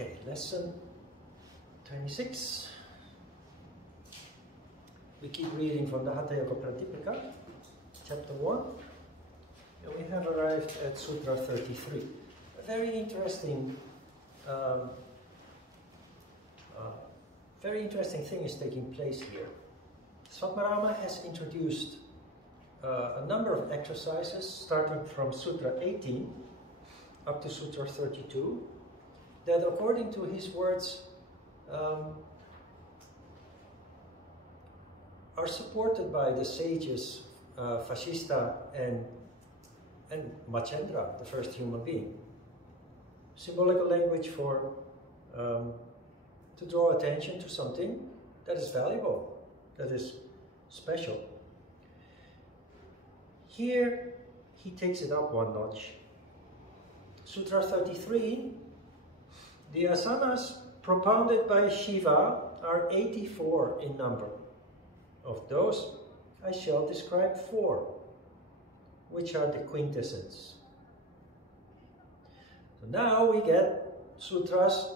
Okay, lesson 26. We keep reading from the Hatha Yoga Pradipika, chapter 1, and we have arrived at Sutra 33. A very interesting thing is taking place here. Swatmarama has introduced a number of exercises starting from Sutra 18 up to Sutra 32 that, according to his words, are supported by the sages Vashishta and Machendra, the first human being. Symbolical language for to draw attention to something that is valuable, that is special. Here he takes it up one notch. Sutra 33, the asanas propounded by Shiva are 84 in number. Of those, I shall describe 4, which are the quintessence. So now we get sutras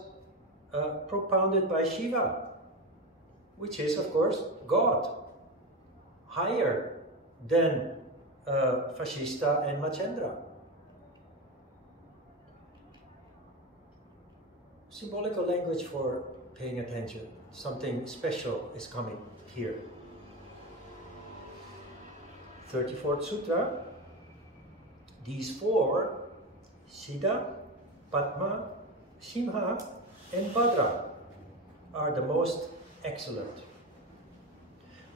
propounded by Shiva, which is, of course, God, higher than Vashishta and Machendra. Symbolical language for paying attention. Something special is coming here. 34th Sutra. These 4, Siddha, Padma, Simha, and Bhadra, are the most excellent.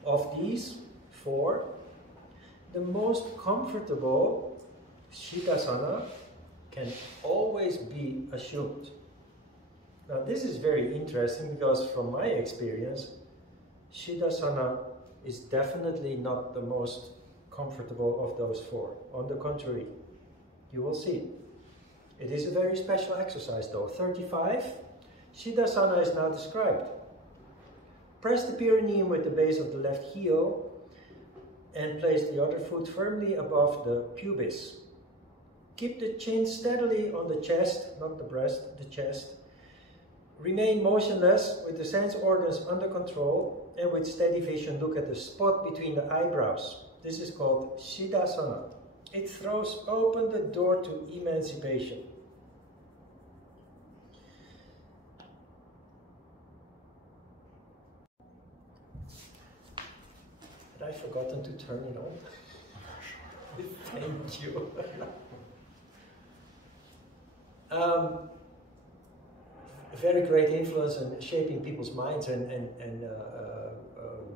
Of these 4, the most comfortable Siddhasana can always be assumed. Now this is very interesting because from my experience, Siddhasana is definitely not the most comfortable of those 4. On the contrary, you will see. It is a very special exercise though. 35, Siddhasana is now described. Press the perineum with the base of the left heel and place the other foot firmly above the pubis. Keep the chin steadily on the chest, not the breast, the chest. Remain motionless with the sense organs under control, and with steady vision look at the spot between the eyebrows. This is called Siddhasana. It throws open the door to emancipation. Had I forgotten to turn it on? Thank you. A very great influence in shaping people's minds and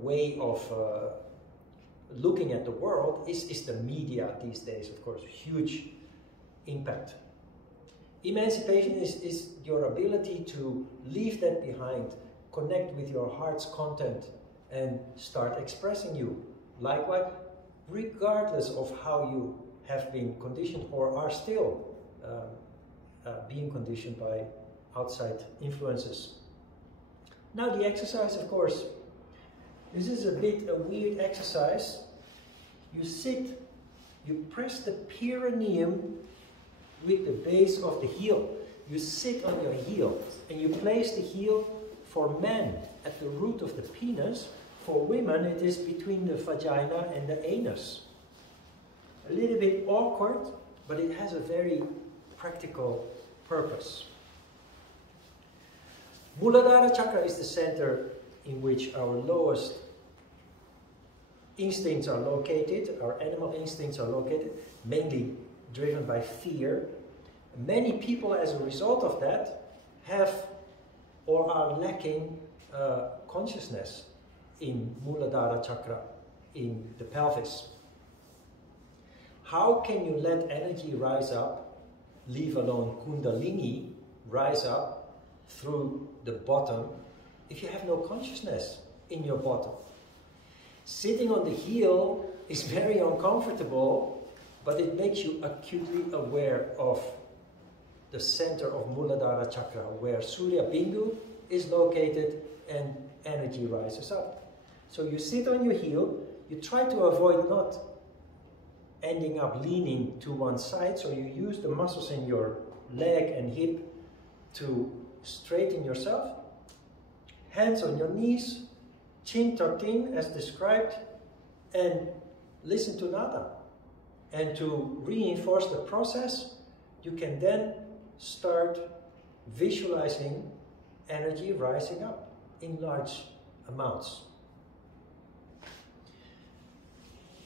way of looking at the world is the media these days, of course. Huge impact. Emancipation is your ability to leave that behind, connect with your heart's content, and start expressing you. Likewise, regardless of how you have been conditioned or are still being conditioned by outside influences. Now the exercise, of course. This is a bit a weird exercise. You sit, you press the perineum with the base of the heel. You sit on your heel and you place the heel for men at the root of the penis. For women it is between the vagina and the anus. A little bit awkward, but it has a very practical purpose. Muladhara chakra is the center in which our lowest instincts are located, our animal instincts are located, mainly driven by fear. Many people, as a result of that, have or are lacking consciousness in Muladhara chakra, in the pelvis. How can you let energy rise up, leave alone Kundalini, rise up through the bottom, if you have no consciousness in your bottom? Sitting on the heel is very uncomfortable, but it makes you acutely aware of the center of Muladhara chakra, where Surya Bindu is located and energy rises up. So you sit on your heel, you try to avoid not ending up leaning to one side, so you use the muscles in your leg and hip to straighten yourself, hands on your knees, chin tucked in as described, and listen to nada. And to reinforce the process, you can then start visualizing energy rising up in large amounts.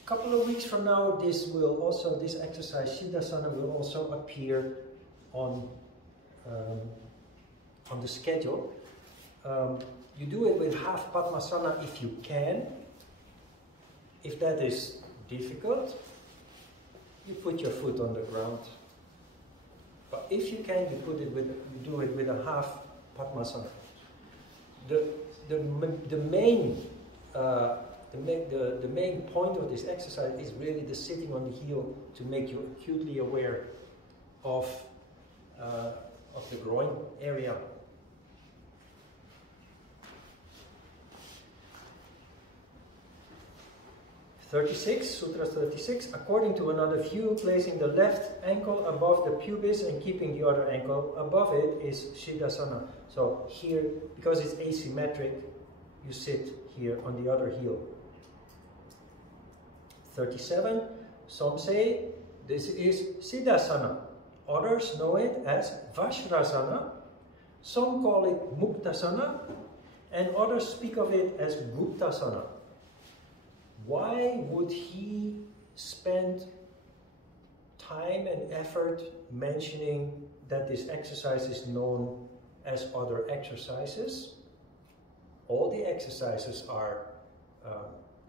A couple of weeks from now, this exercise, Siddhasana, will also appear on the schedule. You do it with half Padmasana if you can. If that is difficult, you put your foot on the ground. But if you can, you do it with a half Padmasana. The main point of this exercise is really the sitting on the heel to make you acutely aware of the groin area. Sutra 36, according to another view, placing the left ankle above the pubis and keeping the other ankle above it is Siddhasana. So here, because it's asymmetric, you sit here on the other heel. 37, some say this is Siddhasana. Others know it as Vajrasana. Some call it Muktasana, and others speak of it as Guptasana. Why would he spend time and effort mentioning that this exercise is known as other exercises? All the exercises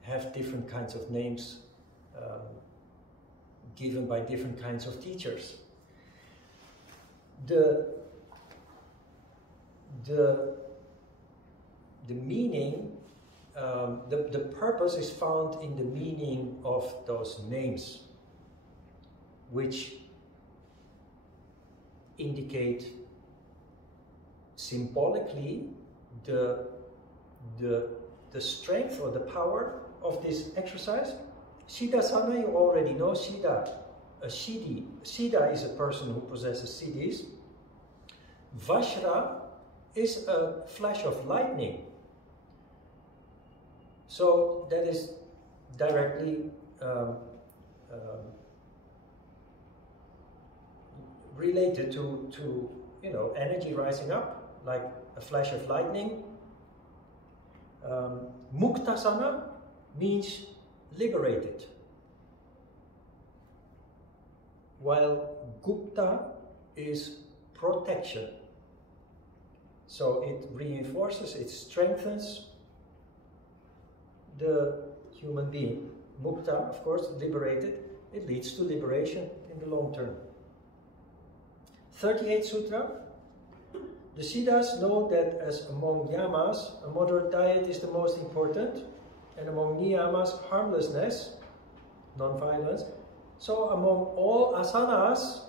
have different kinds of names given by different kinds of teachers. The meaning, the purpose is found in the meaning of those names, which indicate symbolically the strength or the power of this exercise. Siddhasana, you already know. Siddha, a siddhi. Siddha is a person who possesses siddhis. Vajra is a flash of lightning. So that is directly related to energy rising up, like a flash of lightning. Muktasana means liberated, while Gupta is protection. So it reinforces, it strengthens the human being. Mukta, of course, liberated, it leads to liberation in the long term. 38 Sutra. The Siddhas know that as among yamas, a moderate diet is the most important, and among niyamas, harmlessness, non-violence. So among all asanas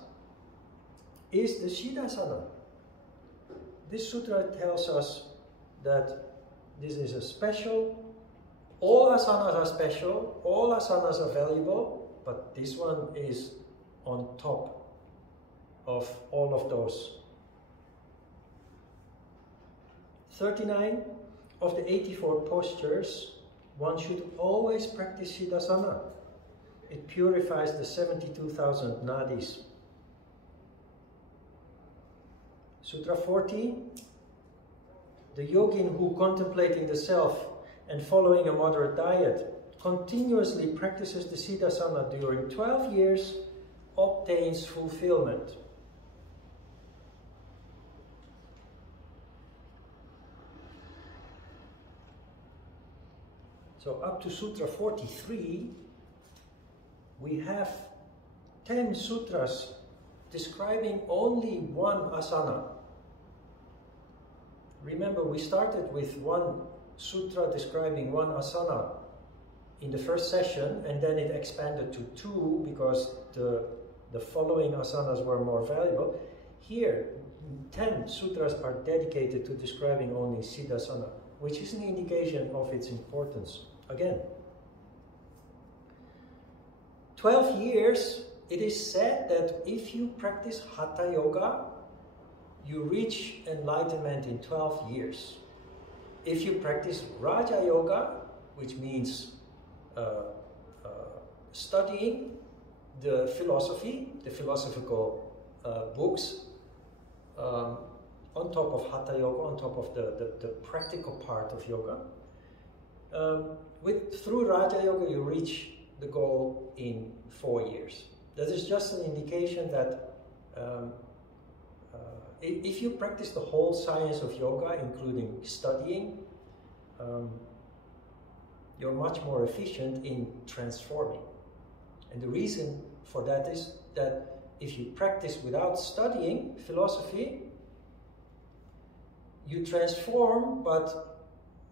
is the Siddhasana. This sutra tells us that this is a special, all asanas are special, all asanas are valuable, but this one is on top of all of those. 39 of the 84 postures, one should always practice Siddhasana. It purifies the 72,000 nadis. Sutra 40, the yogin who, contemplating the self and following a moderate diet, continuously practices the Siddhasana during 12 years, obtains fulfillment. So up to Sutra 43, we have 10 sutras describing only one asana. Remember, we started with one sutra describing one asana in the first session, and then it expanded to 2 because the following asanas were more valuable. Here, 10 sutras are dedicated to describing only Siddhasana, which is an indication of its importance. Again, 12 years, it is said that if you practice Hatha Yoga, you reach enlightenment in 12 years. If you practice Raja Yoga, which means studying the philosophy, the philosophical books, on top of Hatha Yoga, on top of the practical part of yoga, through Raja Yoga you reach the goal in 4 years. That is just an indication that if you practice the whole science of yoga, including studying, you're much more efficient in transforming. And the reason for that is that if you practice without studying philosophy, you transform, but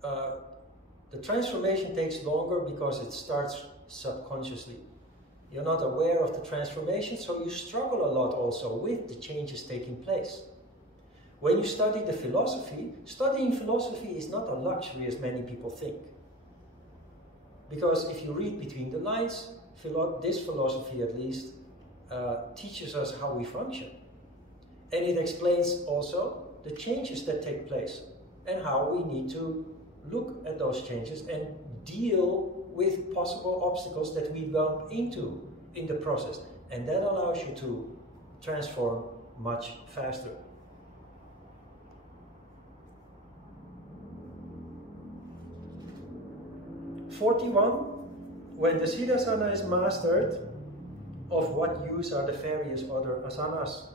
the transformation takes longer because it starts subconsciously. You're not aware of the transformation, so you struggle a lot also with the changes taking place. When you study the philosophy, studying philosophy is not a luxury as many people think. Because if you read between the lines, this philosophy at least teaches us how we function. And it explains also the changes that take place and how we need to look at those changes and deal with possible obstacles that we bump into in the process. And that allows you to transform much faster. When the Siddhasana is mastered, of what use are the various other asanas?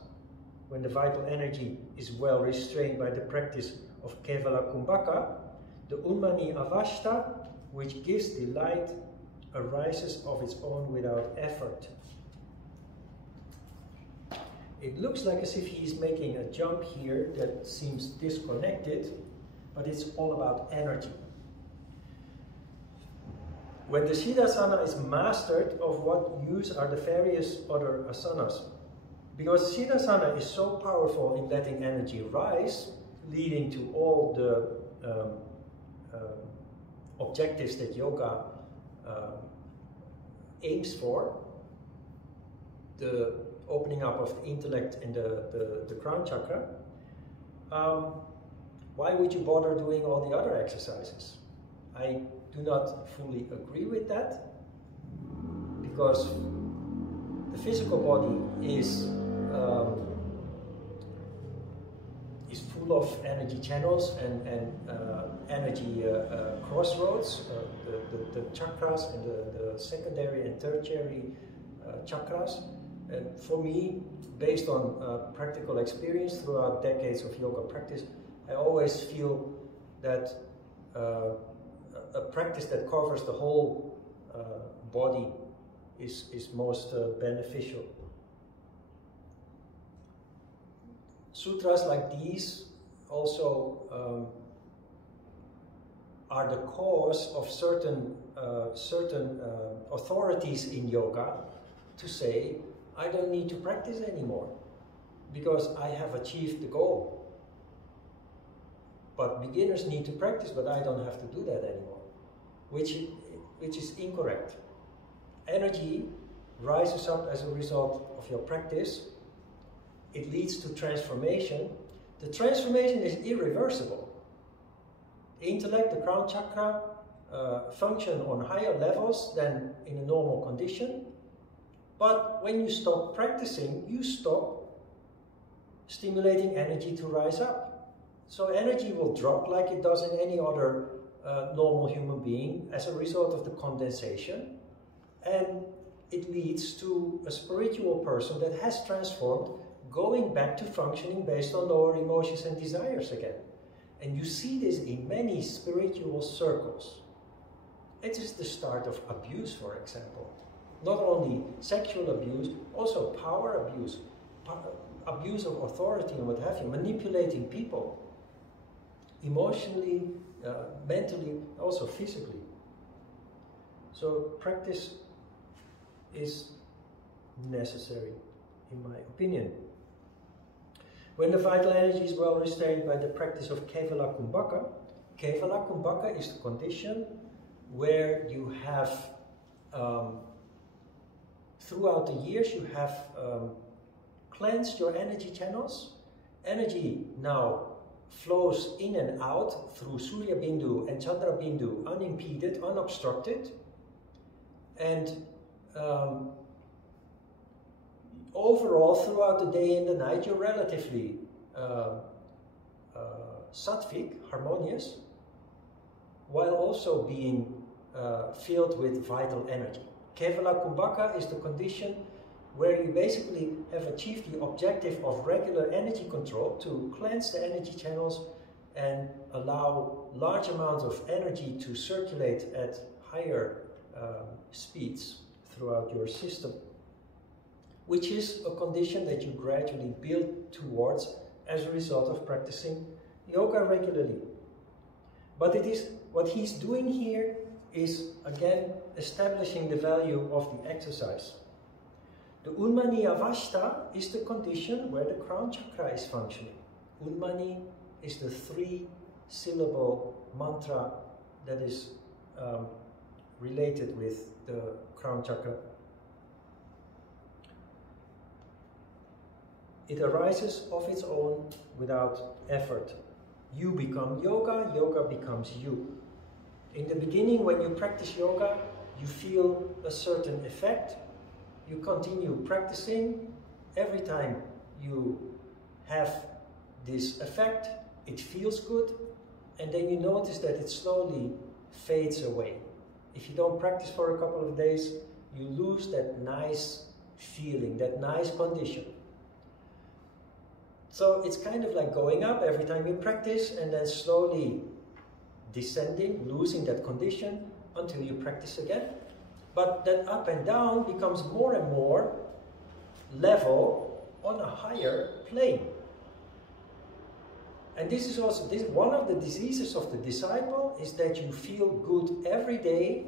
When the vital energy is well restrained by the practice of Kevala Kumbhaka, the Unmani Avashta, which gives delight, arises of its own without effort. It looks like as if he is making a jump here that seems disconnected, but it's all about energy. When the Siddhasana is mastered, of what use are the various other asanas? Because Siddhasana is so powerful in letting energy rise, leading to all the objectives that yoga aims for, the opening up of the intellect and the crown chakra, why would you bother doing all the other exercises? I do not fully agree with that, because the physical body is full of energy channels and energy crossroads, the chakras and the secondary and tertiary chakras. And for me, based on practical experience throughout decades of yoga practice, I always feel that a practice that covers the whole body is most beneficial. Sutras like these also are the cause of certain authorities in yoga to say, I don't need to practice anymore because I have achieved the goal. But beginners need to practice, but I don't have to do that anymore, which is incorrect. Energy rises up as a result of your practice. It leads to transformation. The transformation is irreversible. The intellect, the crown chakra, function on higher levels than in a normal condition. But when you stop practicing, you stop stimulating energy to rise up. So energy will drop like it does in any other normal human being as a result of the condensation. And it leads to a spiritual person that has transformed, going back to functioning based on lower emotions and desires again. And you see this in many spiritual circles. It is the start of abuse, for example. Not only sexual abuse, also power abuse, abuse of authority and what have you, manipulating people, emotionally, mentally, also physically. So practice is necessary, in my opinion. When the vital energy is well restrained by the practice of Kevala Kumbhaka is the condition where you have, throughout the years, you have cleansed your energy channels, energy now flows in and out through Surya Bindu and Chandra Bindu unimpeded, unobstructed, and overall throughout the day and the night you're relatively sattvic, harmonious, while also being filled with vital energy. Kevala Kumbhaka is the condition where you basically have achieved the objective of regular energy control to cleanse the energy channels and allow large amounts of energy to circulate at higher speeds throughout your system, which is a condition that you gradually build towards as a result of practicing yoga regularly. But it is what he's doing here is again establishing the value of the exercise. The Unmani Avashta is the condition where the crown chakra is functioning. Unmani is the 3-syllable mantra that is related with the crown chakra. It arises of its own without effort. You become yoga, yoga becomes you. In the beginning, when you practice yoga, you feel a certain effect. You continue practicing. Every time you have this effect, it feels good, and then you notice that it slowly fades away. If you don't practice for a couple of days, you lose that nice feeling, that nice condition. So it's kind of like going up every time you practice and then slowly descending, losing that condition until you practice again. But that up and down becomes more and more level on a higher plane. And this is also one of the diseases of the disciple, is that you feel good every day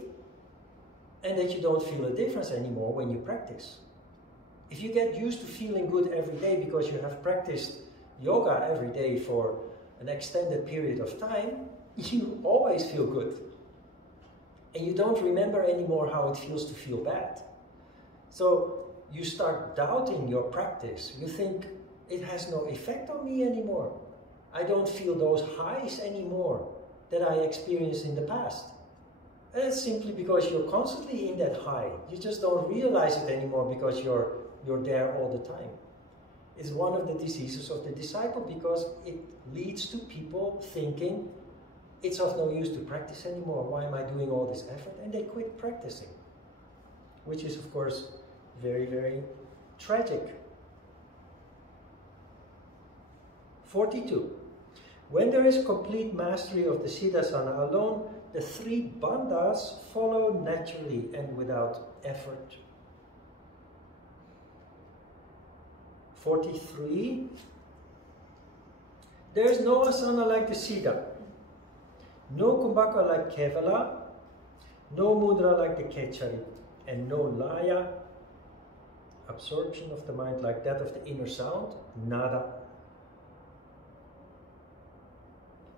and that you don't feel a difference anymore when you practice. If you get used to feeling good every day because you have practiced yoga every day for an extended period of time, you always feel good. And you don't remember anymore how it feels to feel bad. So you start doubting your practice. You think, it has no effect on me anymore. I don't feel those highs anymore that I experienced in the past. And it's simply because you're constantly in that high. You just don't realize it anymore because you're there all the time. It's one of the diseases of the disciple because it leads to people thinking, it's of no use to practice anymore. Why am I doing all this effort? And they quit practicing, which is, of course, very, very tragic. 42. When there is complete mastery of the Siddhasana alone, the 3 bandhas follow naturally and without effort. 43. There is no asana like the Siddha. No kumbhaka like Kevala, no mudra like the Kechari, and no laya, absorption of the mind like that of the inner sound, nada.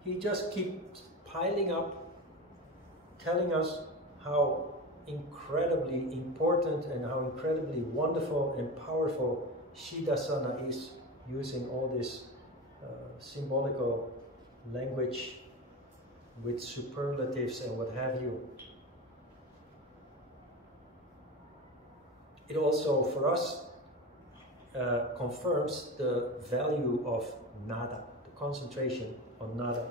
He just keeps piling up, telling us how incredibly important and how incredibly wonderful and powerful Siddhasana is, using all this symbolical language with superlatives and what have you. It also, for us, confirms the value of nada, the concentration on nada.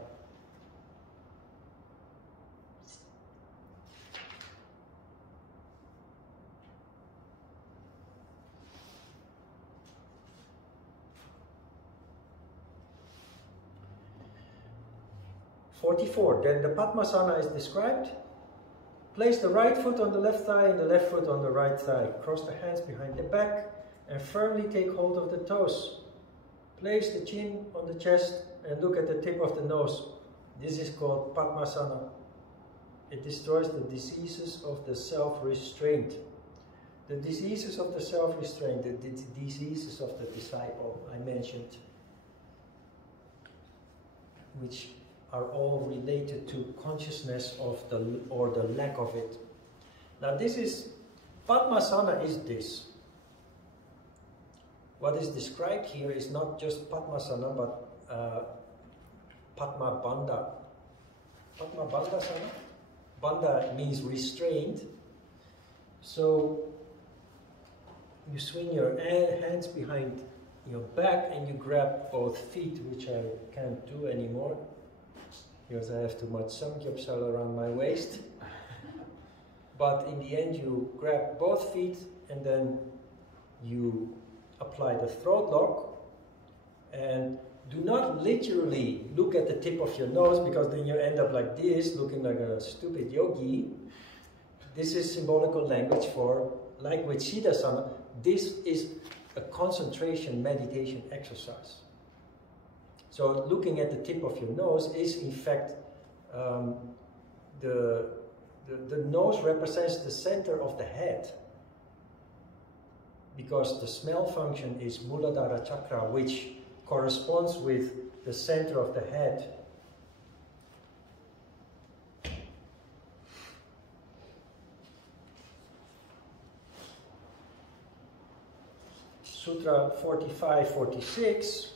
Then the Padmasana is described. Place the right foot on the left thigh and the left foot on the right thigh. Cross the hands behind the back and firmly take hold of the toes. Place the chin on the chest and look at the tip of the nose. This is called Padmasana. It destroys the diseases of the self-restraint. The diseases of the self-restraint, the diseases of the disciple I mentioned, which are all related to consciousness of the lack of it. Now this is, Padmasana is this. what is described here is not just Padmasana, but Padma Bandha. Padma Bandhasana? Bandha means restrained. So you swing your hands behind your back and you grab both feet, which I can't do anymore because I have too much samgyeopsal around my waist. But in the end you grab both feet and then you apply the throat lock, and do not literally look at the tip of your nose, because then you end up like this, looking like a stupid yogi. This is symbolical language for, like with Siddhasana, this is a concentration meditation exercise. So looking at the tip of your nose is in fact, the nose represents the center of the head, because the smell function is Muladhara chakra, which corresponds with the center of the head. Sutra 45-46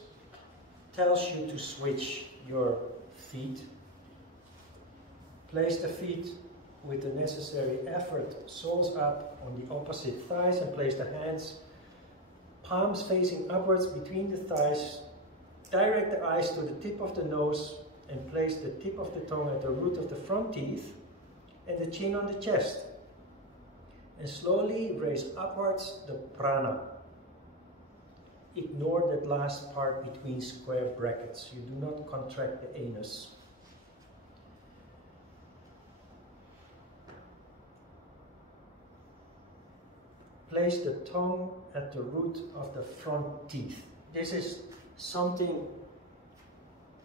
tells you to switch your feet. Place the feet with the necessary effort, soles up on the opposite thighs, and place the hands, palms facing upwards between the thighs. Direct the eyes to the tip of the nose and place the tip of the tongue at the root of the front teeth and the chin on the chest. And slowly raise upwards the prana. Ignore that last part between square brackets. You do not contract the anus. Place the tongue at the root of the front teeth. This is something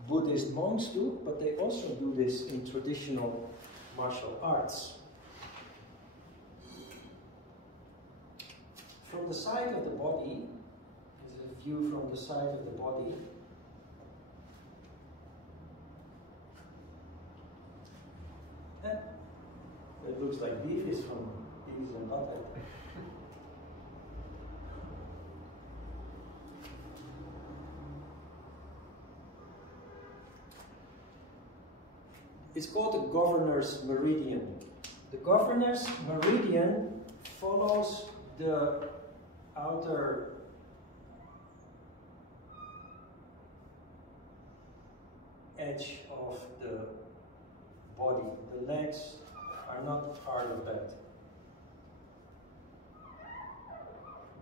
Buddhist monks do, but they also do this in traditional martial arts. From the side of the body, this is a view from the side of the body. It looks like beef is from Beavis and Butthead. It's called the governor's meridian. The governor's meridian follows the outer edge of the body. The legs are not part of that.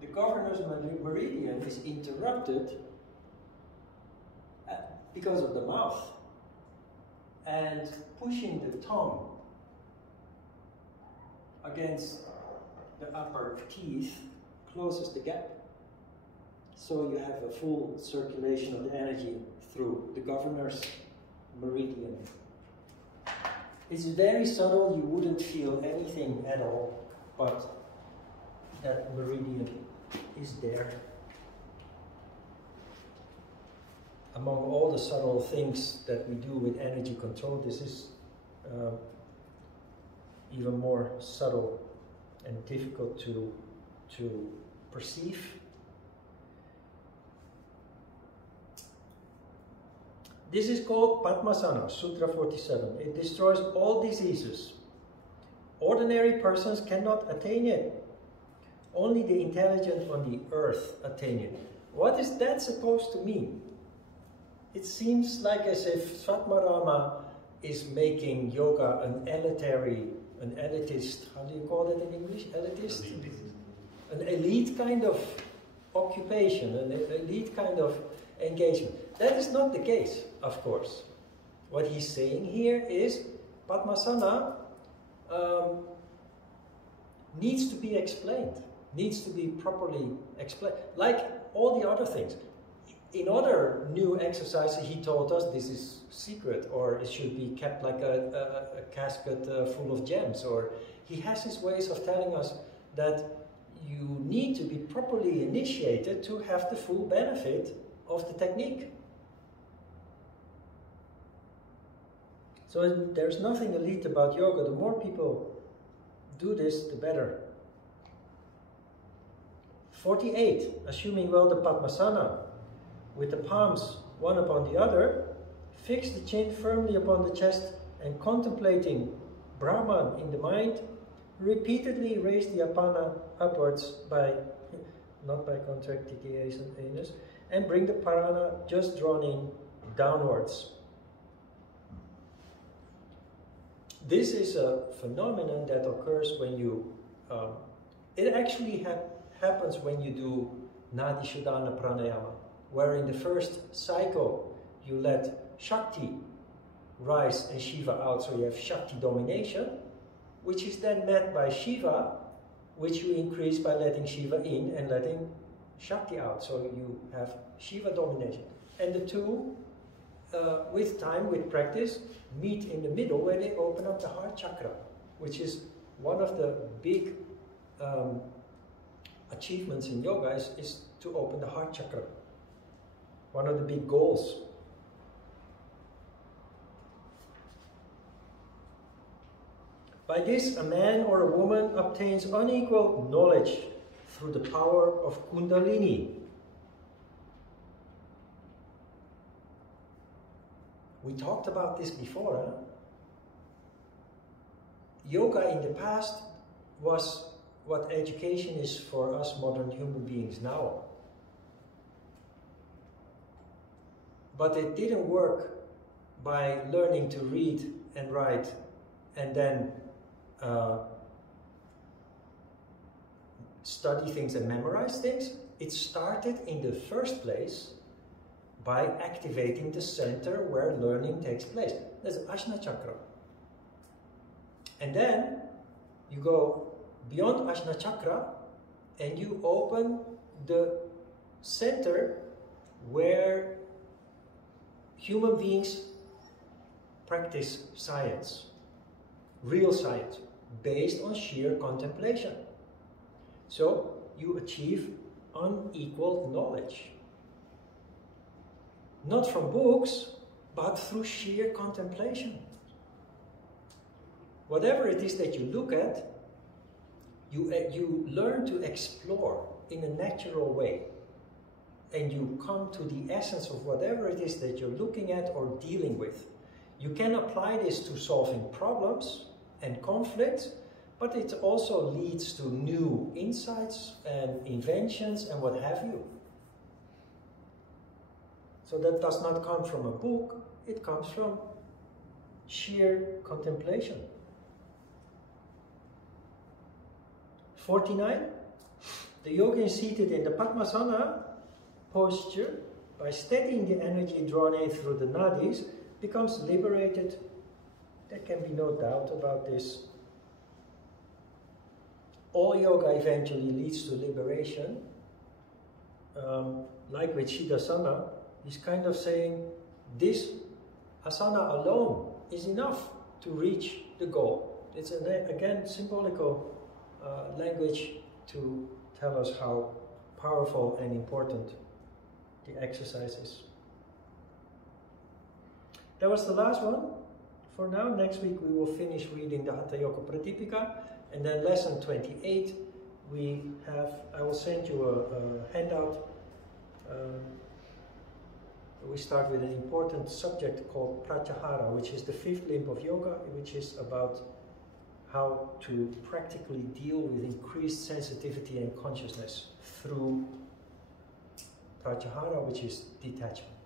The governor's meridian is interrupted because of the mouth, and pushing the tongue against the upper teeth closes the gap. So you have a full circulation of the energy through the governor's meridian. It's very subtle, you wouldn't feel anything at all, but that meridian is there. Among all the subtle things that we do with energy control, this is even more subtle and difficult to perceive. This is called Padmasana, Sutra 47. It destroys all diseases. Ordinary persons cannot attain it. Only the intelligent on the earth attain it. What is that supposed to mean? It seems like as if Svatmarama is making yoga an elitist, how do you call that in English? Elitist? An elite kind of occupation, an elite kind of engagement. That is not the case, of course. What he's saying here is Padmasana needs to be explained, needs to be properly explained, like all the other things. In other new exercises, he told us this is secret, or it should be kept like a casket full of gems, or he has his ways of telling us that you need to be properly initiated to have the full benefit of the technique. So there's nothing elite about yoga. The more people do this, the better. 48, assuming well the Padmasana, with the palms one upon the other, fix the chin firmly upon the chest and contemplating Brahman in the mind, repeatedly raise the apana upwards by, not by contracting the anus, and bring the parana just drawn in downwards. This is a phenomenon that occurs when you, it actually happens when you do Nadi Shodhana Pranayama, where in the first cycle you let Shakti rise and Shiva out, so you have Shakti domination, which is then met by Shiva, which you increase by letting Shiva in and letting Shakti out, so you have Shiva domination. And the two, with time, with practice, meet in the middle where they open up the heart chakra, which is one of the big achievements in yoga is to open the heart chakra. One of the big goals. By this, a man or a woman obtains unequaled knowledge through the power of Kundalini. We talked about this before, huh? Yoga in the past was what education is for us modern human beings now. But it didn't work by learning to read and write and then study things and memorize things. It started in the first place by activating the center where learning takes place. That's Ajna Chakra. And then you go beyond Ajna Chakra and you open the center where human beings practice science, real science, based on sheer contemplation. So you achieve unequaled knowledge. Not from books, but through sheer contemplation. Whatever it is that you look at, you learn to explore in a natural way. And you come to the essence of whatever it is that you're looking at or dealing with. You can apply this to solving problems and conflicts, but it also leads to new insights and inventions and what have you. So that does not come from a book, it comes from sheer contemplation. 49. The yogin seated in the Padmasana posture, by steadying the energy drawn in through the nadis, becomes liberated. There can be no doubt about this. All yoga eventually leads to liberation. Like with Siddhasana, he's kind of saying this asana alone is enough to reach the goal. It's again symbolical language to tell us how powerful and important the exercise is. That was the last one for now. Next week we will finish reading the Hatha Yoga Pradipika, and then lesson 28 I will send you a handout. We start with an important subject called Pratyahara, which is the fifth limb of yoga, which is about how to practically deal with increased sensitivity and consciousness through Pratyahara, which is detachment.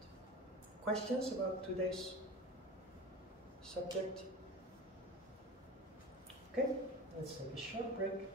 Questions about today's subject? Okay, let's take a short break.